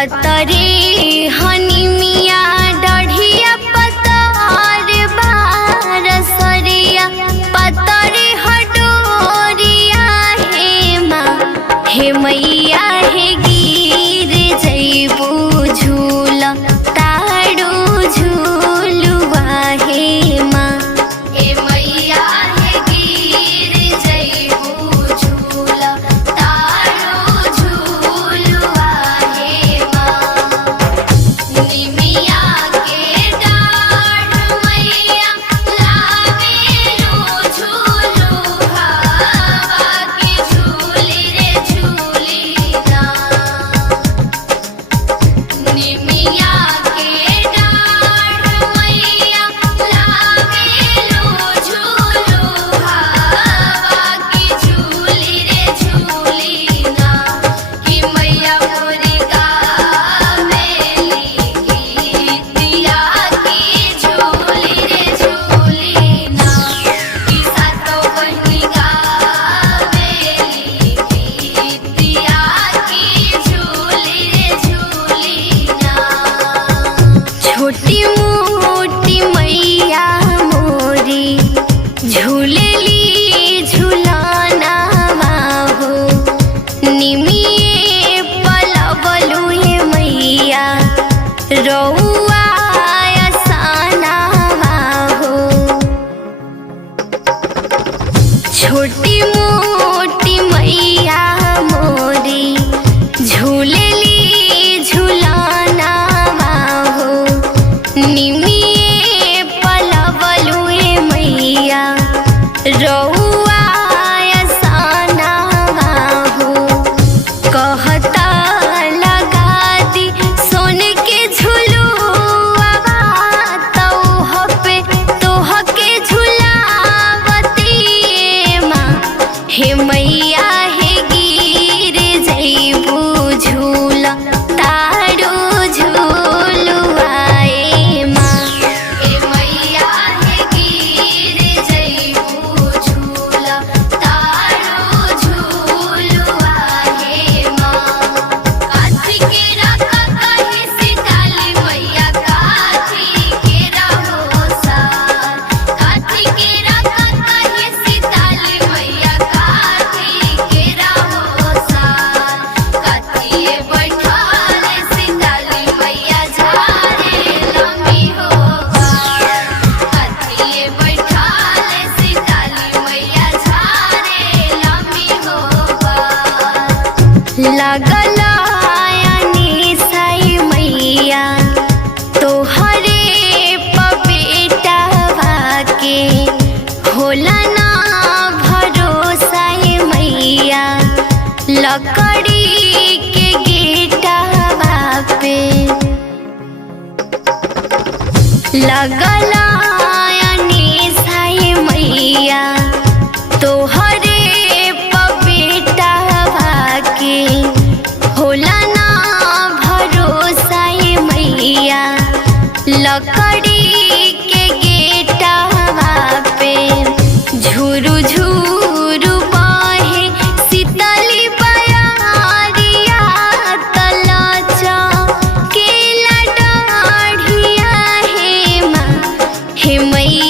पतरे हनी मिया डढ़िया पतर बारसरिया पतरे हडोरिया हे माँ हे मैया हे गिर जइबू झूल ताड़ू झूलुआ हे माँ हे मैया हे गिर जइबू झूल ताड़ू झूलुआ हे माँ निमिया के डाढ़ मैया लावेलू झूलू हवा के झूली रे झूली ना निमिया के डाढ़ मैया लावेलू झूलू हवा के झूली रे झूली ना कि मैया मोरी गावेली गीतिया की झूली रे झूली ना कि सातो बहिनी गावेली गीतिया की झूली रे झूली ना छोटी मोटी मैया मोरी झूलेली झूलाना हो निमिये पलवलू हे मैया रउआ असाना हो छोटी मोटी मैया मोरी झूलेली झूलाना हो निमिये पलवलू हे मैया रउआ असाना हो कहता लगा दी सोन के झुलुआ तोह पे तोह के झुलावती माँ हे मैया हे गिर जइबू झूल ताड़ू झूलुआ ए माँ हे मैया हे गिर जइबू झूल ताड़ू झूलुआ हे माँ काठी के रखा कहे सीताली मैया काठी के रहो सार काठी के रखा कहे सीताली मैया काठी के रहो सार काठिए बैठाल सीताली मैया झारे लम्बी हो काठिए बैठाल सीताली मैया झारे लम्बी हो लगल आयनी साई मैया तोहरे पपेटवा के होला ना भरोसा हे मैया लकड़ी के गेटवा पे लगल आयनी साई मैया तोहरे पपेटवा के होला ना भरोसा हे मैया लकड़ी के गेटवा पे झुरु झुरु बहे शीतली बयारिया तलचा के लडाढ़िया हे माँ हे मैया